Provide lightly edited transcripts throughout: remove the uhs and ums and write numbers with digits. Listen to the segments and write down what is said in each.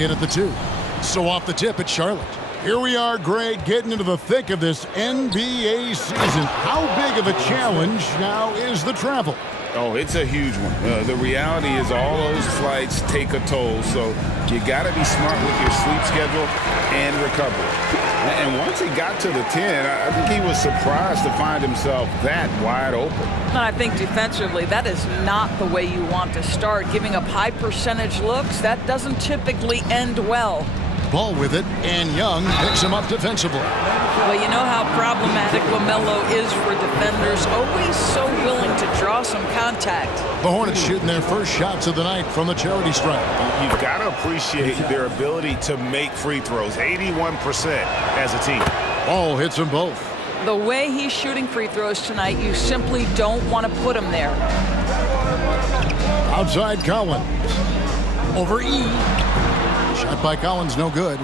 In at the 2. So off the tip, it's Charlotte. Here we are, Greg, getting into the thick of this NBA season. How big of a challenge now is the travel? Oh, it's a huge one. The reality is all those flights take a toll, so you got to be smart with your sleep schedule and recovery. And once he got to the 10, I think he was surprised to find himself that wide open. I think defensively, that is not the way you want to start. Giving up high percentage looks, that doesn't typically end well. Ball with it, and Young picks him up defensively. Well, you know how problematic LaMelo is for defenders. Always so willing to draw some contact. The Hornets shooting their first shots of the night from the charity stripe. You've got to appreciate their ability to make free throws. 81% as a team. Ball hits them both. The way he's shooting free throws tonight, you simply don't want to put him there. Outside Collins. Over E. Shot by Collins, no good.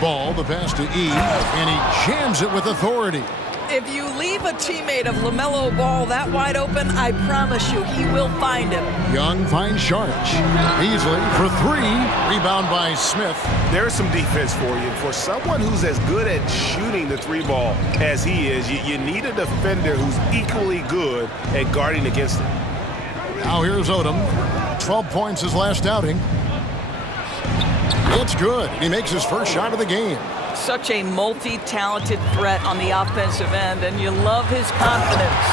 Ball, the pass to E, and he jams it with authority. If you leave a teammate of LaMelo Ball that wide open, I promise you he will find him. Young finds Sharch. Beasley for 3. Rebound by Smith. There's some defense for you. For someone who's as good at shooting the 3 ball as he is, you need a defender who's equally good at guarding against him. Now here's Odom. 12 points his last outing. It's good. He makes his first shot of the game. Such a multi-talented threat on the offensive end, and you love his confidence.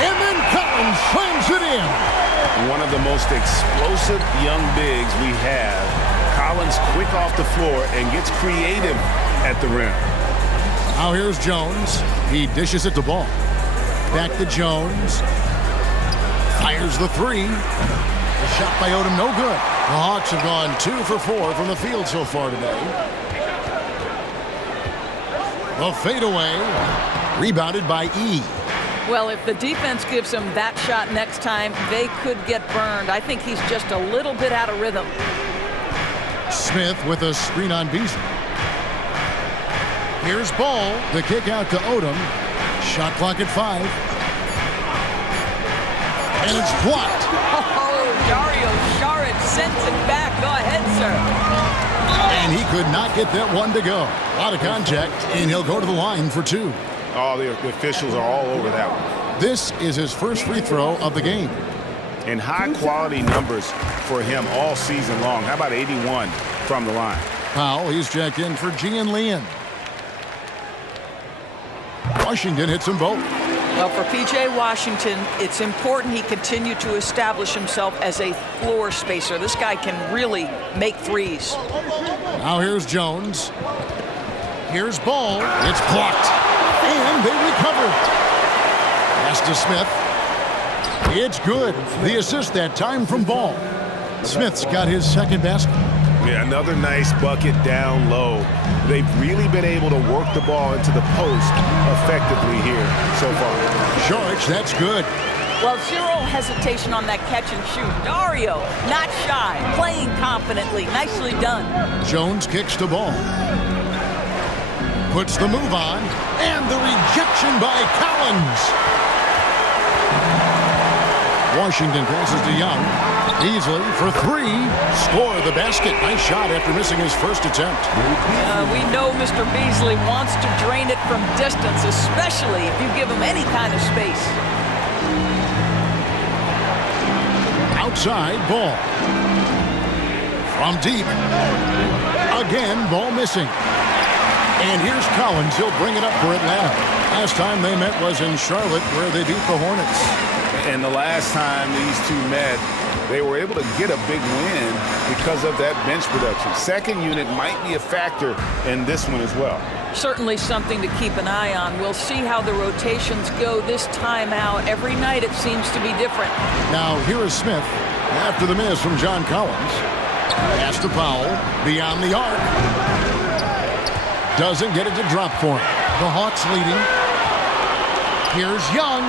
And then Collins slams it in. One of the most explosive young bigs we have. Collins quick off the floor and gets creative at the rim. Now here's Jones. He dishes it to Ball. Back to Jones. Fires the 3. The shot by Odom, no good. The Hawks have gone 2 for 4 from the field so far today. The fadeaway, rebounded by E. Well, if the defense gives him that shot next time, they could get burned. I think he's just a little bit out of rhythm. Smith with a screen on Beasley. Here's Ball. The kick out to Odom. Shot clock at 5. And it's blocked. Oh, Dario Saric sends it back. Go ahead, sir. And he could not get that one to go. A lot of contact, and he'll go to the line for 2. Oh, the officials are all over that one. This is his first free throw of the game. And high-quality numbers for him all season long. How about 81 from the line? Powell, he's checked in for Gian Leon. Washington hits them both. Well, for P.J. Washington, it's important he continue to establish himself as a floor spacer. This guy can really make threes. Now here's Jones. Here's Ball. It's blocked. And they recover it. Pass to Smith. It's good. The assist that time from Ball. Smith's got his second basket. Yeah, another nice bucket down low. They've really been able to work the ball into the post effectively here so far. George, that's good. Well, zero hesitation on that catch and shoot. Dario, not shy, playing confidently. Nicely done. Jones kicks the ball. Puts the move on. And the rejection by Collins. Washington passes to Young. Beasley for 3. Score the basket. Nice shot after missing his first attempt. We know Mr. Beasley wants to drain it from distance, especially if you give him any kind of space. Outside, Ball. From deep. Again, Ball missing. And here's Collins. He'll bring it up for Atlanta. Last time they met was in Charlotte, where they beat the Hornets. And the last time these two met, they were able to get a big win because of that bench production. Second unit might be a factor in this one as well. Certainly something to keep an eye on. We'll see how the rotations go this time out. Every night it seems to be different. Now here is Smith after the miss from John Collins. Pass to Powell beyond the arc. Doesn't get it to drop for him. The Hawks leading. Here's Young.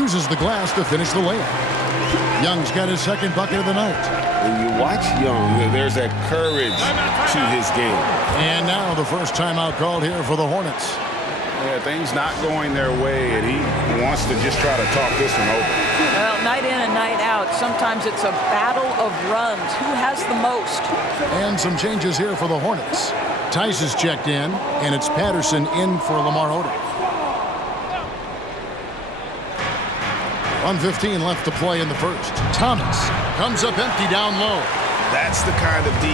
Uses the glass to finish the layup. Young's got his second bucket of the night. When you watch Young, there's that courage to his game. And now the first timeout called here for the Hornets. Yeah, things not going their way, and he wants to just try to talk this one over. Well, night in and night out. Sometimes it's a battle of runs. Who has the most? And some changes here for the Hornets. Tice is checked in, and it's Patterson in for Lamar Odom. 1:15 left to play in the first. Thomas comes up empty down low. That's the kind of D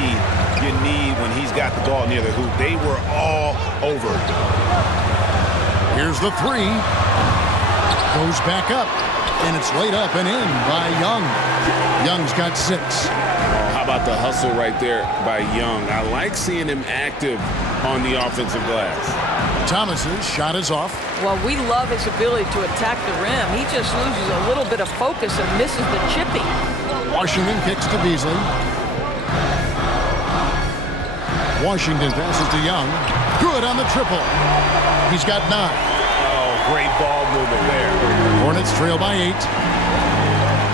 you need when he's got the ball near the hoop. They were all over it. Here's the three. Goes back up, and it's laid up and in by Young. Young's got 6. How about the hustle right there by Young? I like seeing him active on the offensive glass. Thomas's shot is off. Well, we love his ability to attack the rim. He just loses a little bit of focus and misses the chippy. Washington kicks to Beasley. Washington passes to Young. Good on the triple. He's got 9. Oh, great ball movement there. Hornets trail by 8.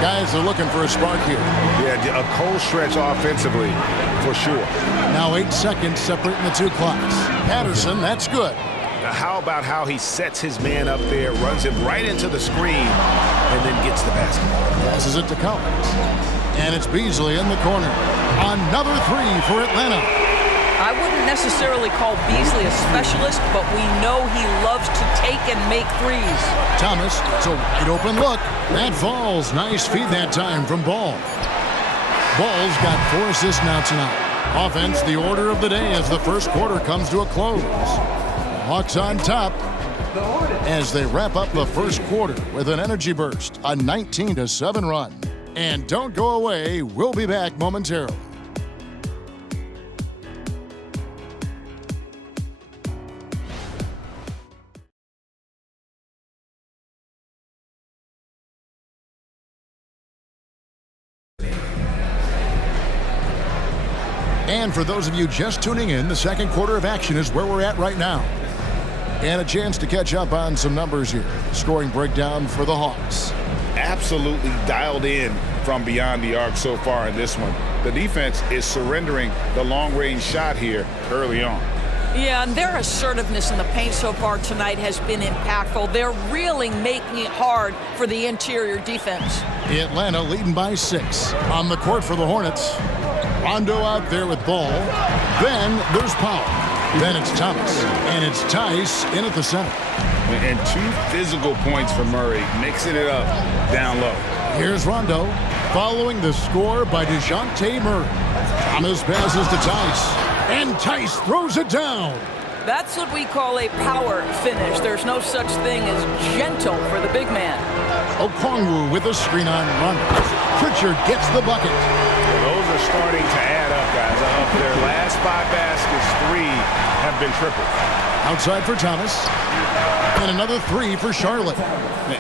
Guys are looking for a spark here. Yeah, a cold stretch offensively, for sure. Now 8 seconds separating the two clocks. Patterson, that's good. Now how about how he sets his man up there, runs him right into the screen, and then gets the basketball. Passes it to Collins. And it's Beasley in the corner. Another 3 for Atlanta. I wouldn't necessarily call Beasley a specialist, but we know he loves to take and make threes. Thomas, it's a wide open look. That falls. Nice feed that time from Ball. Ball's got 4 assists now tonight. Offense, the order of the day as the first quarter comes to a close. Hawks on top as they wrap up the first quarter with an energy burst, a 19-7 run. And don't go away. We'll be back momentarily. And for those of you just tuning in, the second quarter of action is where we're at right now. And a chance to catch up on some numbers here. Scoring breakdown for the Hawks. Absolutely dialed in from beyond the arc so far in this one. The defense is surrendering the long-range shot here early on. Yeah, and their assertiveness in the paint so far tonight has been impactful. They're really making it hard for the interior defense. Atlanta leading by 6. On the court for the Hornets. Rondo out there with Ball. Then there's Powell. Then it's Thomas. And it's Tice in at the center. And 2 physical points for Murray, mixing it up down low. Here's Rondo, following the score by DeJounte Murray. Thomas passes to Tice. And Tice throws it down. That's what we call a power finish. There's no such thing as gentle for the big man. Okongwu with a screen on Rondo. Pritchard gets the bucket. Those are starting to add up, guys. Of their last 5 baskets, 3 have been tripled. Outside for Thomas. And another 3 for Charlotte.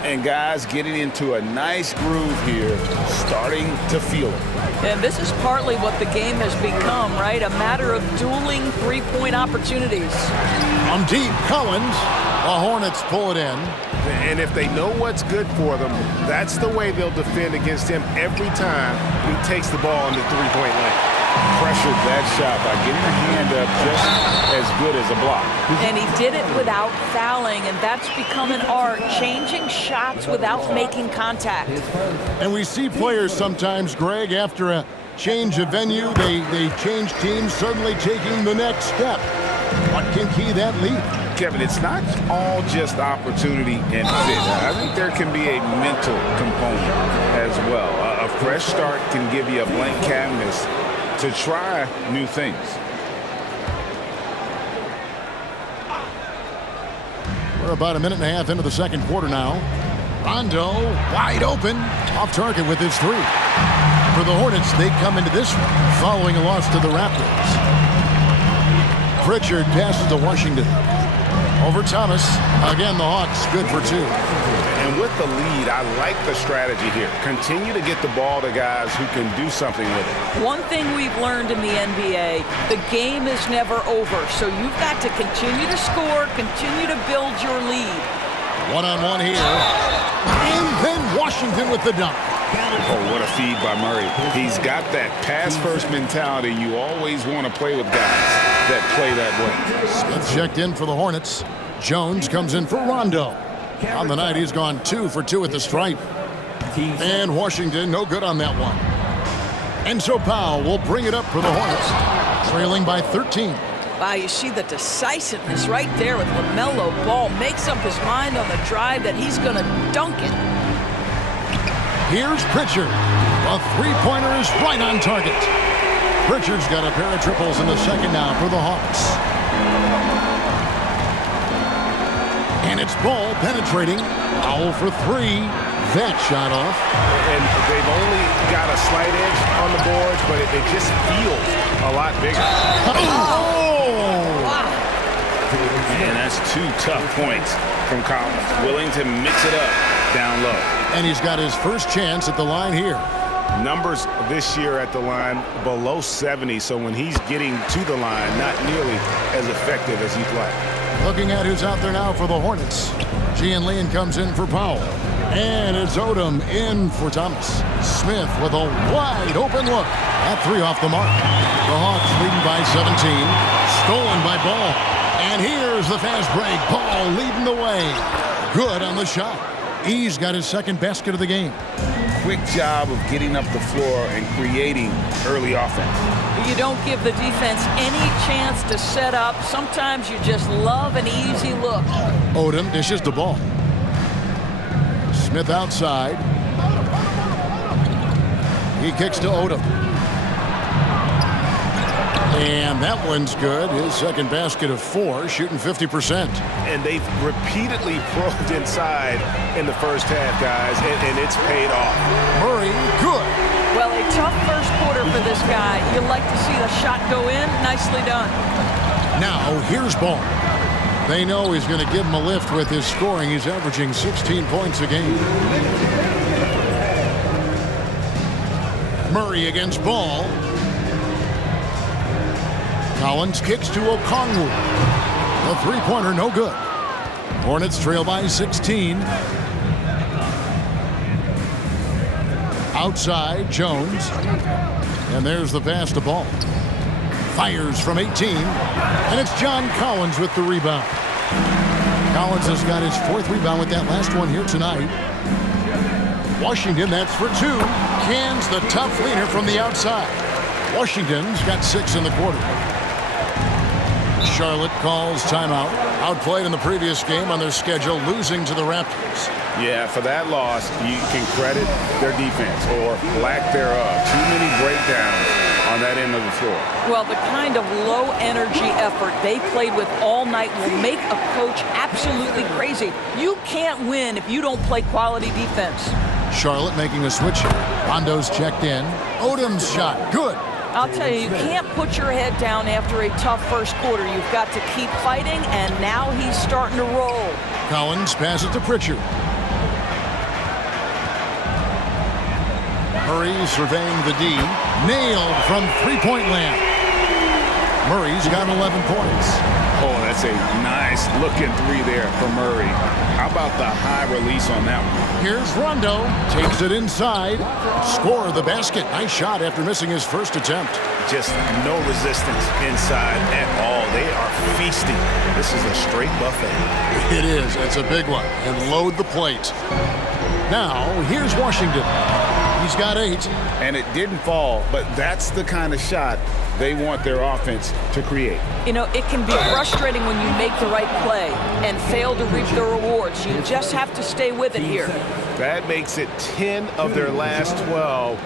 And guys getting into a nice groove here, starting to feel it. And this is partly what the game has become, right? A matter of dueling 3-point opportunities. From deep, Collins. The Hornets pull it in. And if they know what's good for them, that's the way they'll defend against him every time he takes the ball in the 3-point lane. Pressured that shot by getting a hand up just as good as a block. And he did it without fouling, and that's become an art, changing shots without making contact. And we see players sometimes, Greg, after a change of venue, they change teams, suddenly taking the next step. What can key that lead? Kevin, it's not all just opportunity and fit. I think there can be a mental component as well. A fresh start can give you a blank canvas to try new things. We're about a minute and a half into the second quarter now. Rondo wide open, off target with his 3. For the Hornets, they come into this one following a loss to the Raptors. Pritchard passes to Washington. Over Thomas. Again, the Hawks good for 2. And with the lead, I like the strategy here. Continue to get the ball to guys who can do something with it. One thing we've learned in the NBA, the game is never over. So you've got to continue to score, continue to build your lead. One-on-one here. And then Washington with the dunk. Oh, what a feed by Murray. He's got that pass-first mentality. You always want to play with guys that play that way. Smith checked in for the Hornets. Jones comes in for Rondo. On the night, he's gone 2 for 2 at the stripe. And Washington, no good on that one. And so Powell will bring it up for the Hornets, trailing by 13. Wow, you see the decisiveness right there with LaMelo Ball. Makes up his mind on the drive that he's going to dunk it. Here's Pritchard. A three-pointer is right on target. Pritchard's got a pair of triples in the second now for the Hawks. And it's Ball penetrating. Powell for three. That shot off. And they've only got a slight edge on the boards, but it just feels a lot bigger. Oh! Wow. And that's two tough points from Collins. Willing to mix it up down low. And he's got his first chance at the line here. Numbers this year at the line below 70, so when he's getting to the line, not nearly as effective as he'd like. Looking at who's out there now for the Hornets. Gian Leon comes in for Powell. And it's Odom in for Thomas. Smith with a wide open look. That three off the mark. The Hawks leading by 17. Stolen by Ball. And here's the fast break. Ball leading the way. Good on the shot. He's got his second basket of the game. Quick job of getting up the floor and creating early offense. You don't give the defense any chance to set up. Sometimes you just love an easy look. Odom dishes the ball. Smith outside. He kicks to Odom. And that one's good. His second basket of 4, shooting 50%. And they've repeatedly probed inside in the first half, guys, and it's paid off. Murray, good. Well, a tough first quarter for this guy. You like to see the shot go in. Nicely done. Now, here's Ball. They know he's going to give him a lift with his scoring. He's averaging 16 points a game. Murray against Ball. Collins kicks to Okongwu. The three-pointer, no good. Hornets trail by 16. Outside, Jones. And there's the pass to Ball. Fires from 18. And it's John Collins with the rebound. Collins has got his 4th rebound with that last one here tonight. Washington, that's for 2. Cans the tough leaner from the outside. Washington's got 6 in the quarter. Charlotte calls timeout. Outplayed in the previous game on their schedule, losing to the Raptors. Yeah, for that loss, you can credit their defense or lack thereof. Too many breakdowns on that end of the floor. Well, the kind of low-energy effort they played with all night will make a coach absolutely crazy. You can't win if you don't play quality defense. Charlotte making a switch here. Rondo's checked in. Odom's shot, good. I'll tell you, you can't put your head down after a tough first quarter. You've got to keep fighting, and now he's starting to roll. Collins passes to Pritchard. Murray surveying the D. Nailed from three-point land. Murray's got 11 points. Oh, that's a nice looking 3 there for Murray. How about the high release on that one? Here's Rondo. Takes it inside. Score the basket. Nice shot after missing his first attempt. Just no resistance inside at all. They are feasting. This is a straight buffet. It is. It's a big one. And load the plate. Now, here's Washington. He's got 8. And it didn't fall, but that's the kind of shot they want their offense to create. You know, it can be frustrating when you make the right play and fail to reap the rewards. You just have to stay with it here. That makes it 10 of their last 12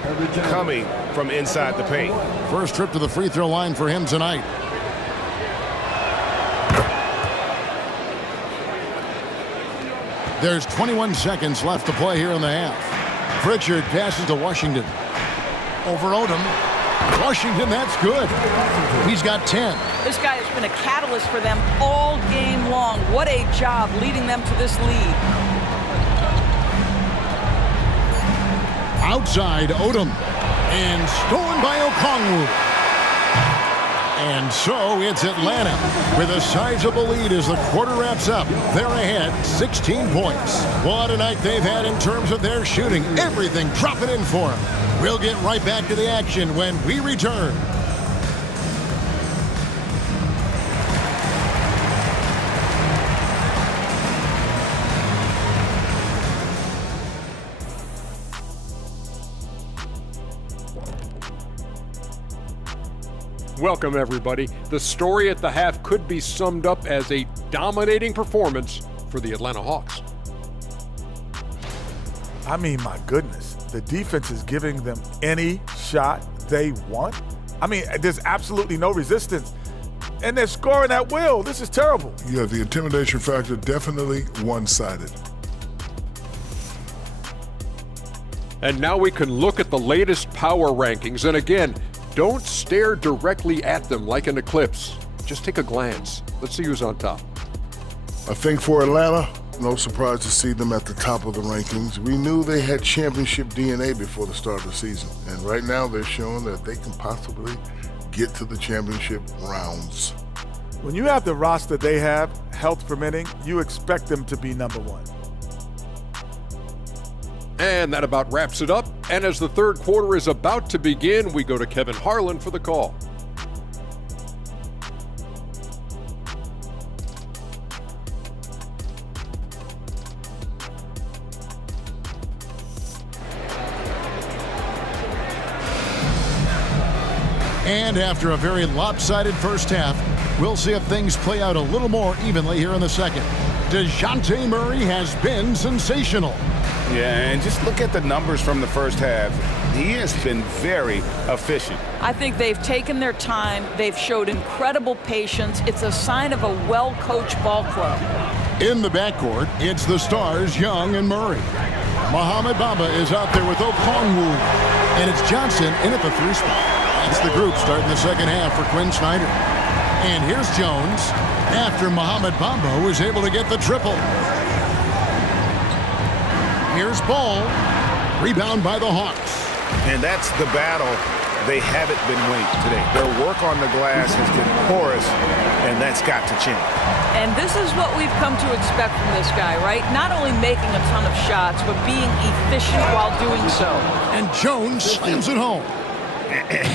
coming from inside the paint. First trip to the free throw line for him tonight. There's 21 seconds left to play here in the half. Pritchard passes to Washington. Over Odom. Washington, that's good. He's got 10. This guy has been a catalyst for them all game long. What a job leading them to this lead. Outside, Odom. And stolen by Okongwu. And so it's Atlanta with a sizable lead as the quarter wraps up. They're ahead 16 points. What a night they've had in terms of their shooting. Everything dropping in for them. We'll get right back to the action when we return. Welcome, everybody. The story at the half could be summed up as a dominating performance for the Atlanta Hawks. I mean, my goodness, the defense is giving them any shot they want. I mean, there's absolutely no resistance, and they're scoring at will. This is terrible. Yeah, the intimidation factor definitely one-sided. And now we can look at the latest power rankings. And again, don't stare directly at them like an eclipse. Just take a glance. Let's see who's on top. I think for Atlanta, no surprise to see them at the top of the rankings. We knew they had championship DNA before the start of the season, and right now they're showing that they can possibly get to the championship rounds. When you have the roster they have, health permitting, you expect them to be number one. And that about wraps it up. And as the third quarter is about to begin, we go to Kevin Harlan for the call. And after a very lopsided first half, we'll see if things play out a little more evenly here in the second. DeJounte Murray has been sensational. Yeah, and just look at the numbers from the first half. He has been very efficient. I think they've taken their time. They've showed incredible patience. It's a sign of a well-coached ball club. In the backcourt, it's the stars, Young and Murray. Mohamed Bamba is out there with Okongwu. And it's Johnson in at the three spot. That's the group starting the second half for Quinn Snyder. And here's Jones after Mohamed Bamba was able to get the triple. Here's Ball. Rebound by the Hawks. And that's the battle they haven't been winning today. Their work on the glass has been porous, and that's got to change. And this is what we've come to expect from this guy, right? Not only making a ton of shots, but being efficient while doing so. And Jones slams it home.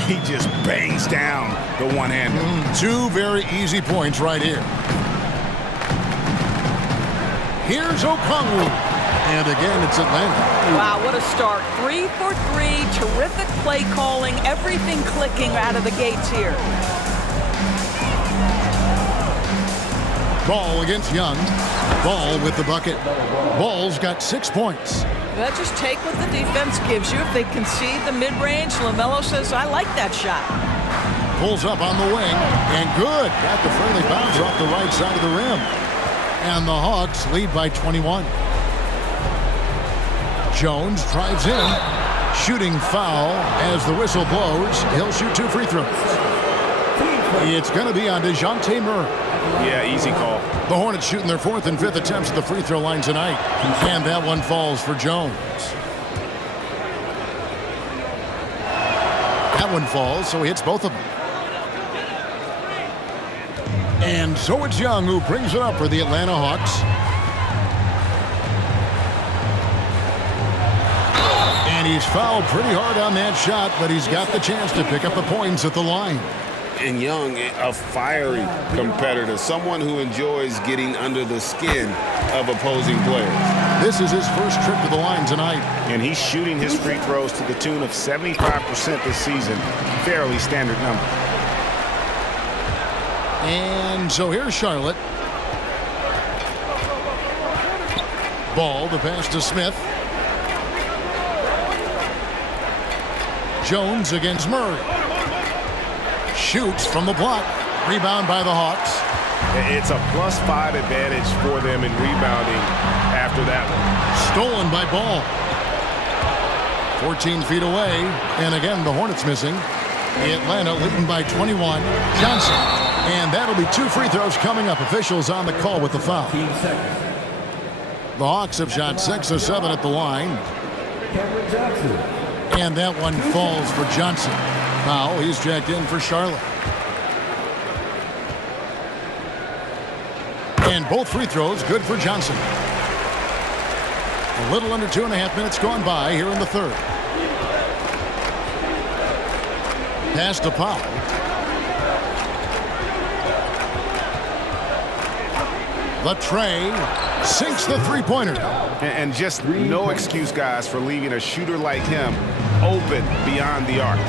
He just bangs down the one-hander. Two very easy points right here. Here's Okongwu. And again, it's Atlanta. Wow, what a start. 3 for 3, terrific play calling, everything clicking out of the gates here. Ball against Young. Ball with the bucket. Ball's got 6 points. Well, just take what the defense gives you. If they concede the mid-range, LaMelo says, I like that shot. Pulls up on the wing, and good. Got the friendly bounce off the right side of the rim. And the Hawks lead by 21. Jones drives in. Shooting foul as the whistle blows. He'll shoot 2 free throws. It's going to be on DeJounte Murray. Yeah, easy call. The Hornets shooting their 4th and 5th attempts at the free throw line tonight. And that one falls for Jones. That one falls, so he hits both of them. And so it's Young who brings it up for the Atlanta Hawks. And he's fouled pretty hard on that shot, but he's got the chance to pick up the points at the line. And Young, a fiery competitor, someone who enjoys getting under the skin of opposing players. This is his first trip to the line tonight. And he's shooting his free throws to the tune of 75% this season. Fairly standard number. And so here's Charlotte. Ball, the pass to Smith. Jones against Murray. Shoots from the block. Rebound by the Hawks. It's a +5 advantage for them in rebounding after that one. Stolen by Ball. 14 feet away. And again, the Hornets missing. Atlanta leading by 21. Johnson. And that'll be 2 free throws coming up. Officials on the call with the foul. The Hawks have shot 6 of 7 at the line. And that one falls for Johnson. Foul, he's jacked in for Charlotte. And both free throws good for Johnson. A little under 2.5 minutes gone by here in the third. Pass to Powell. The tray sinks the three-pointer. And just no excuse, guys, for leaving a shooter like him open beyond the arc.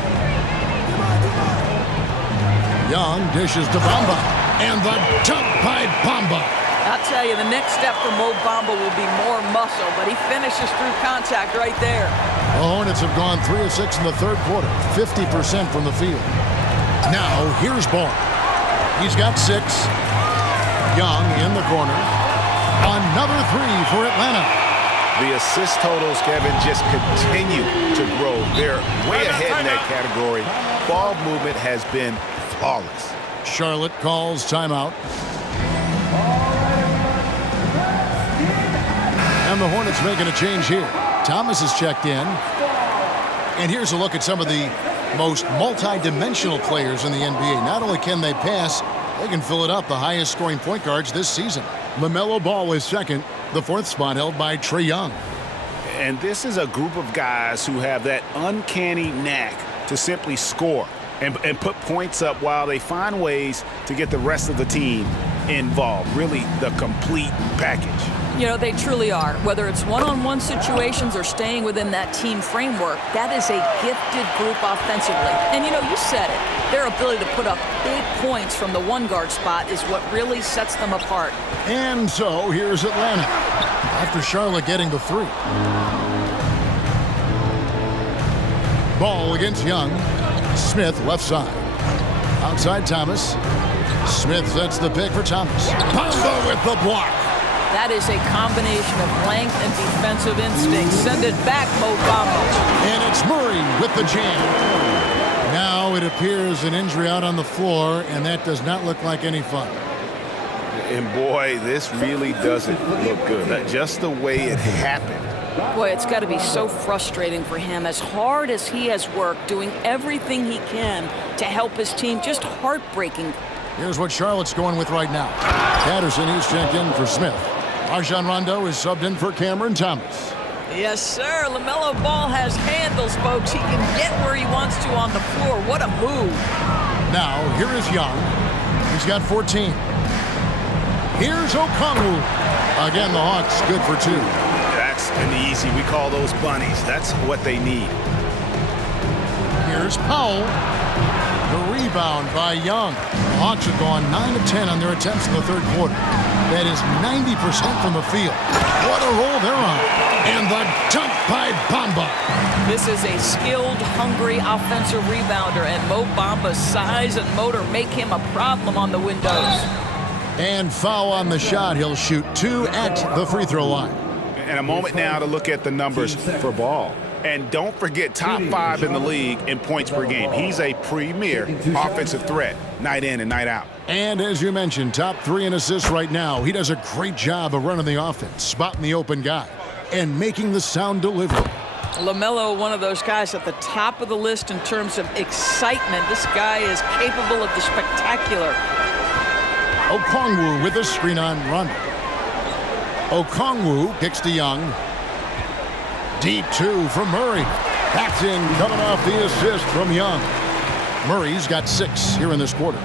Young dishes to Bamba. And the dunk by Bamba. I'll tell you, the next step for Mo Bamba will be more muscle, but he finishes through contact right there. The Hornets have gone 3 of 6 in the third quarter, 50% from the field. Now, here's Ball. He's got 6. Young in the corner. Another 3 for Atlanta. The assist totals, Kevin, just continue to grow. They're way ahead in that category. Ball movement has been flawless. Charlotte calls timeout. And the Hornets making a change here. Thomas is checked in. And here's a look at some of the most multi-dimensional players in the NBA. Not only can they pass, they can fill it up, the highest scoring point guards this season. LaMelo Ball is second, the 4th spot held by Trae Young. And this is a group of guys who have that uncanny knack to simply score and put points up while they find ways to get the rest of the team involved. Really the complete package. You know, they truly are. Whether it's one-on-one situations or staying within that team framework, that is a gifted group offensively. And, you know, you said it. Their ability to put up big points from the one-guard spot is what really sets them apart. And so here's Atlanta after Charlotte getting the 3. Ball against Young. Smith left side. Outside Thomas. Smith sets the pick for Thomas. Bamba with the block. That is a combination of length and defensive instinct. Send it back, Mo Bamba. And it's Murray with the jam. Now it appears an injury out on the floor, and that does not look like any fun. And boy, this really doesn't look good. Just the way it happened. Boy, it's got to be so frustrating for him. As hard as he has worked, doing everything he can to help his team, just heartbreaking. Here's what Charlotte's going with right now. Patterson, he's checked in for Smith. Rajon Rondo is subbed in for Cameron Thomas. Yes, sir. LaMelo Ball has handles, folks. He can get where he wants to on the floor. What a move. Now, here is Young. He's got 14. Here's Okongwu. Again, the Hawks good for 2. That's an easy. We call those bunnies. That's what they need. Here's Powell. The rebound by Young. The Hawks have gone 9 of 10 on their attempts in the third quarter. That is 90% from the field. What a roll they're on. And the dunk by Bamba. This is a skilled, hungry offensive rebounder, and Mo Bamba's size and motor make him a problem on the windows. And foul on the shot. He'll shoot 2 at the free throw line. And a moment now to look at the numbers for Ball. And don't forget, top 5 in the league in points per game. He's a premier offensive threat, night in and night out. And as you mentioned, top 3 in assists right now. He does a great job of running the offense, spotting the open guy, and making the sound delivery. LaMelo, one of those guys at the top of the list in terms of excitement. This guy is capable of the spectacular. Okongwu with a screen on Rondo. Okongwu kicks to Young. Deep 2 from Murray. That's in, coming off the assist from Young. Murray's got 6 here in this quarter.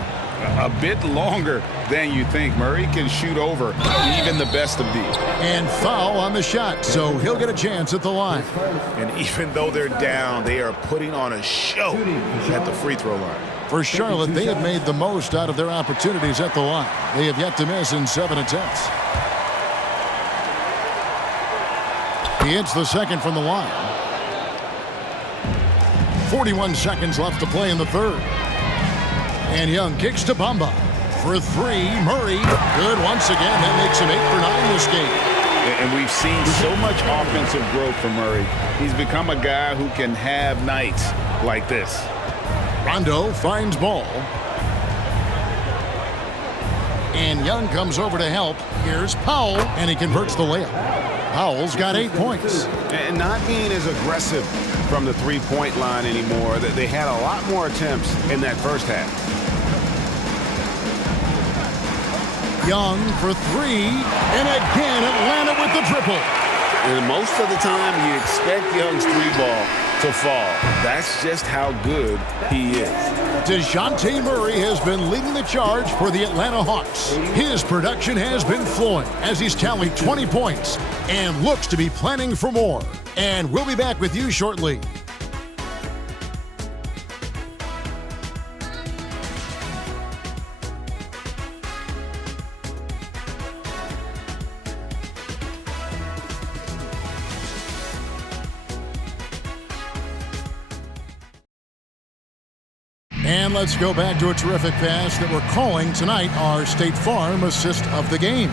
A bit longer than you think. Murray can shoot over even the best of these. And foul on the shot, so he'll get a chance at the line. And even though they're down, they are putting on a show at the free throw line. For Charlotte, they have made the most out of their opportunities at the line. They have yet to miss in 7 attempts. He hits the second from the line. 41 seconds left to play in the third. And Young kicks to Bamba. For 3, Murray. Good once again. That makes him 8 for 9 this game. And we've seen so much offensive growth from Murray. He's become a guy who can have nights like this. Rondo finds Ball. And Young comes over to help. Here's Powell, and he converts the layup. Powell's got 8 points. And not being as aggressive from the three-point line anymore. They had a lot more attempts in that first half. Young for 3, and again Atlanta with the triple. And most of the time you expect Young's 3-ball to fall. That's just how good he is. DeJounte Murray has been leading the charge for the Atlanta Hawks. His production has been flowing as he's tallied 20 points and looks to be planning for more. And we'll be back with you shortly. And let's go back to a terrific pass that we're calling tonight our State Farm assist of the game.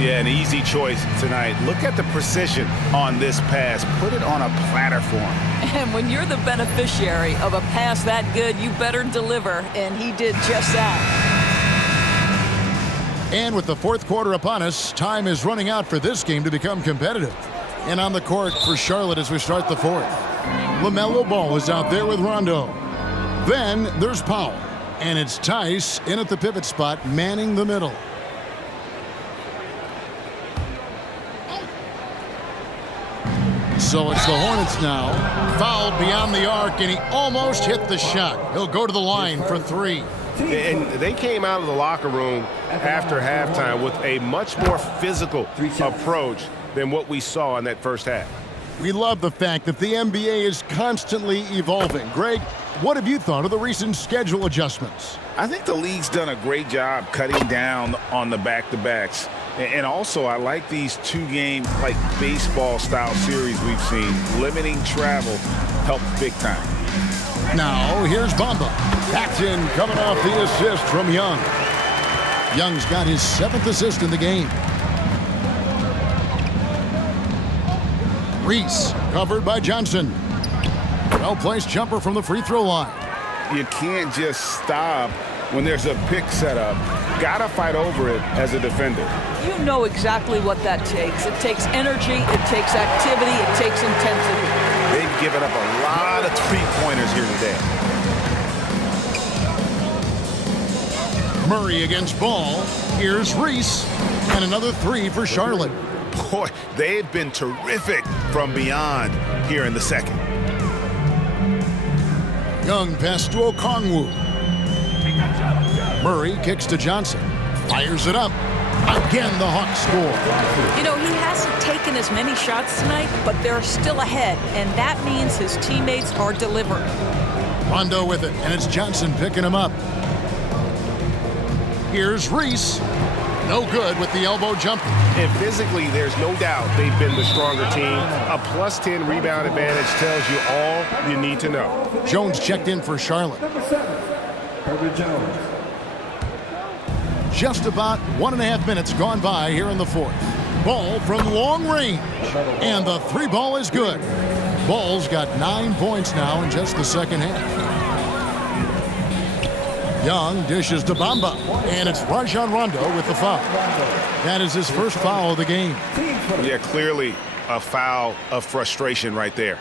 Yeah, an easy choice tonight. Look at the precision on this pass. Put it on a platter for him. And when you're the beneficiary of a pass that good, you better deliver, and he did just that. And with the fourth quarter upon us, time is running out for this game to become competitive. And on the court for Charlotte as we start the fourth. LaMelo Ball is out there with Rondo. Then there's Powell. And it's Tice in at the pivot spot, manning the middle. So it's the Hornets now. Fouled beyond the arc, and he almost hit the shot. He'll go to the line for three. And they came out of the locker room after halftime with a much more physical approach than what we saw in that first half. We love the fact that the NBA is constantly evolving. Greg, what have you thought of the recent schedule adjustments? I think the league's done a great job cutting down on the back-to-backs. And also, I like these two-game, like, baseball-style series we've seen. Limiting travel helps big time. Now, here's Bamba. Paxton coming off the assist from Young. Young's got his 7th assist in the game. Reese, covered by Johnson. Well-placed jumper from the free throw line. You can't just stop when there's a pick set up. Gotta fight over it as a defender. You know exactly what that takes. It takes energy, it takes activity, it takes intensity. They've given up a lot of three-pointers here today. Murray against Ball. Here's Reese. And another three for Charlotte. Boy, they've been terrific from beyond here in the second. Young pass to Okongwu. Murray kicks to Johnson. Fires it up. Again, the Hawks score. You know, he hasn't taken as many shots tonight, but they're still ahead, and that means his teammates are delivering. Rondo with it, and it's Johnson picking him up. Here's Reese. No good with the elbow jumper. And physically, there's no doubt they've been the stronger team. A plus 10 rebound advantage tells you all you need to know. Jones checked in for Charlotte. Just about 1.5 minutes gone by here in the fourth. Ball from long range. And the three ball is good. Ball's got 9 points now in just the second half. Young dishes to Bamba. And it's Rajon Rondo with the foul. That is his first foul of the game. Yeah, clearly a foul of frustration right there.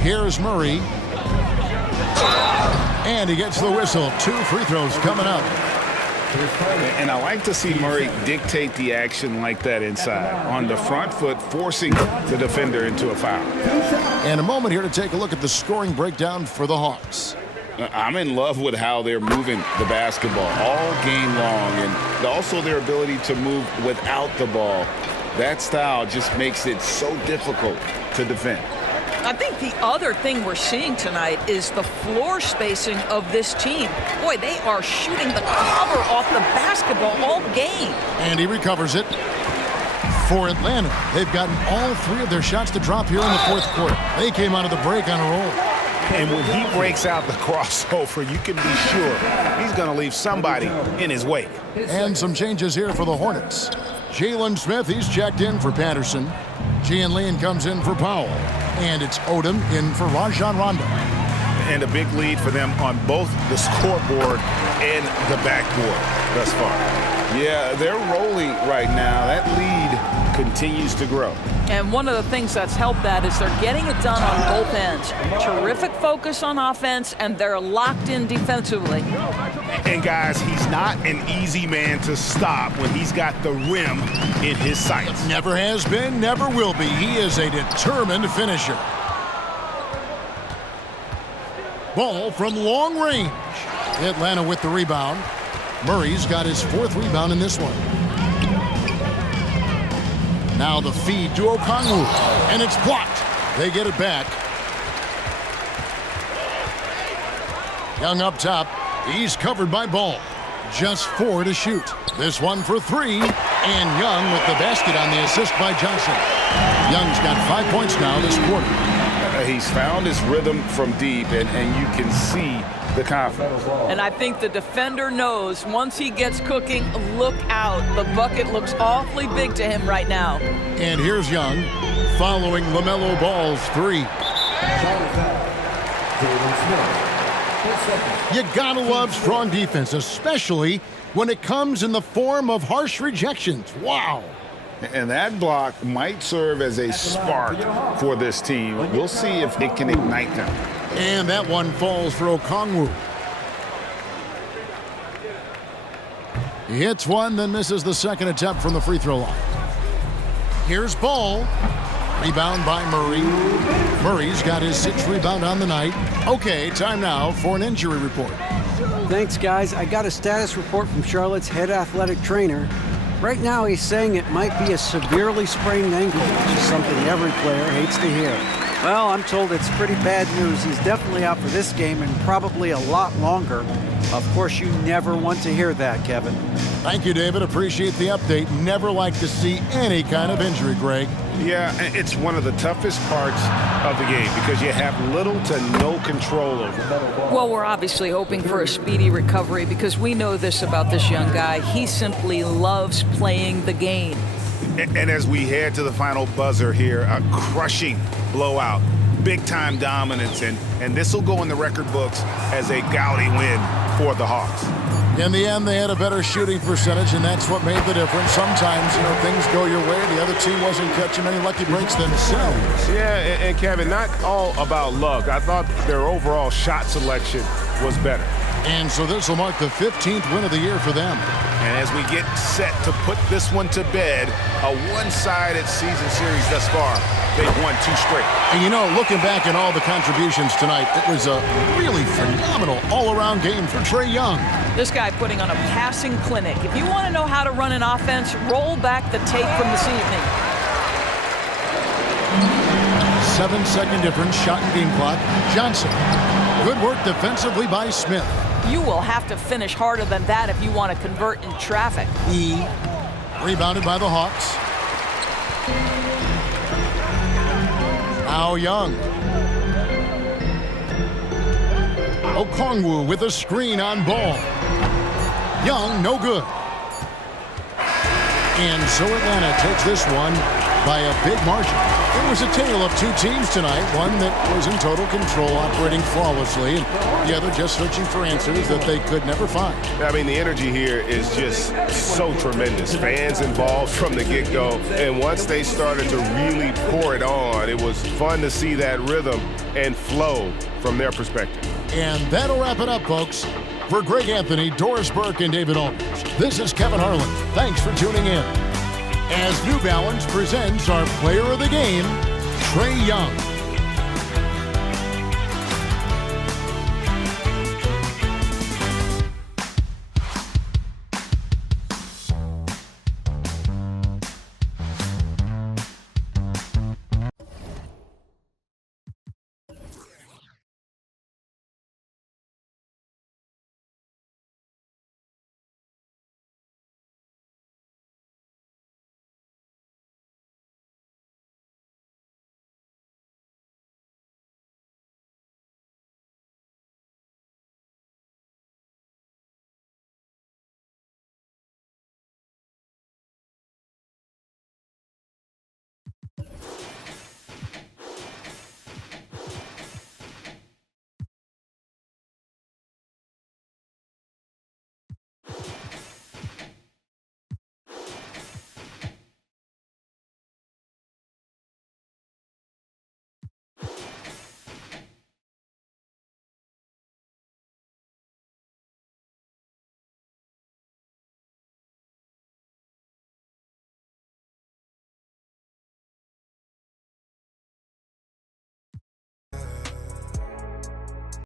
Here's Murray. And he gets the whistle. 2 free throws coming up. And I like to see Murray dictate the action like that inside. On the front foot, forcing the defender into a foul. And a moment here to take a look at the scoring breakdown for the Hawks. I'm in love with how they're moving the basketball all game long, and also their ability to move without the ball. That style just makes it so difficult to defend. I think the other thing we're seeing tonight is the floor spacing of this team. Boy, they are shooting the cover off the basketball all game. And he recovers it. For Atlanta, they've gotten all 3 of their shots to drop here in the fourth quarter. They came out of the break on a roll. And when he breaks out the crossover, you can be sure he's going to leave somebody in his wake. And some changes here for the Hornets. Jalen Smith, he's checked in for Patterson. Gian Lean comes in for Powell. And it's Odom in for Rajon Rondo. And a big lead for them on both the scoreboard and the backboard thus far. Yeah, they're rolling right now. That lead continues to grow. And one of the things that's helped that is they're getting it done on both ends. Terrific focus on offense, and they're locked in defensively. And guys, he's not an easy man to stop when he's got the rim in his sights. Never has been, never will be. He is a determined finisher. Ball from long range. Atlanta with the rebound. Murray's got his 4th rebound in this one. Now the feed to Okongwu, and it's blocked. They get it back. Young up top. He's covered by Ball. Just 4 to shoot. This one for 3, and Young with the basket on the assist by Johnson. Young's got 5 points now this quarter. He's found his rhythm from deep, and you can see the confidence. And I think the defender knows once he gets cooking, look out. The bucket looks awfully big to him right now. And here's Young following LaMelo Ball's three. You gotta love strong defense, especially when it comes in the form of harsh rejections. Wow. And that block might serve as a spark for this team. We'll see if it can ignite them. And that one falls for Okongwu. He hits one, then misses the second attempt from the free throw line. Here's Ball. Rebound by Murray. Murray's got his 6th rebound on the night. Okay, time now for an injury report. Thanks, guys. I got a status report from Charlotte's head athletic trainer. Right now, he's saying it might be a severely sprained ankle, which is something every player hates to hear. Well, I'm told it's pretty bad news. He's definitely out for this game and probably a lot longer. Of course, you never want to hear that, Kevin. Thank you, David. Appreciate the update. Never like to see any kind of injury, Greg. Yeah, it's one of the toughest parts of the game because you have little to no control over it. Well, we're obviously hoping for a speedy recovery because we know this about this young guy. He simply loves playing the game. And as we head to the final buzzer here, a crushing blowout, big-time dominance, and this will go in the record books as a gaudy win for the Hawks. In the end, they had a better shooting percentage, and that's what made the difference. Sometimes, things go your way. The other team wasn't catching many lucky breaks themselves. Yeah, and Kevin, not all about luck. I thought their overall shot selection was better. And so this will mark the 15th win of the year for them. And as we get set to put this one to bed, a one-sided season series thus far, they've won 2 straight. And looking back at all the contributions tonight, it was a really phenomenal all-around game for Trae Young. This guy putting on a passing clinic. If you want to know how to run an offense, roll back the tape from this evening. 7-second difference, shot and game clock. Johnson. Good work defensively by Smith. You will have to finish harder than that if you want to convert in traffic. Rebounded by the Hawks. Now Young. Okongwu with a screen on Ball. Young, no good. And so Atlanta takes this one by a big margin. It was a tale of 2 teams tonight, one that was in total control, operating flawlessly, and the other just searching for answers that they could never find. I mean, the energy here is just so tremendous. Fans involved from the get-go, and once they started to really pour it on, it was fun to see that rhythm and flow from their perspective. And that'll wrap it up, folks. For Greg Anthony, Doris Burke, and David Aldridge, this is Kevin Harlan. Thanks for tuning in. As New Balance presents our player of the game, Trae Young.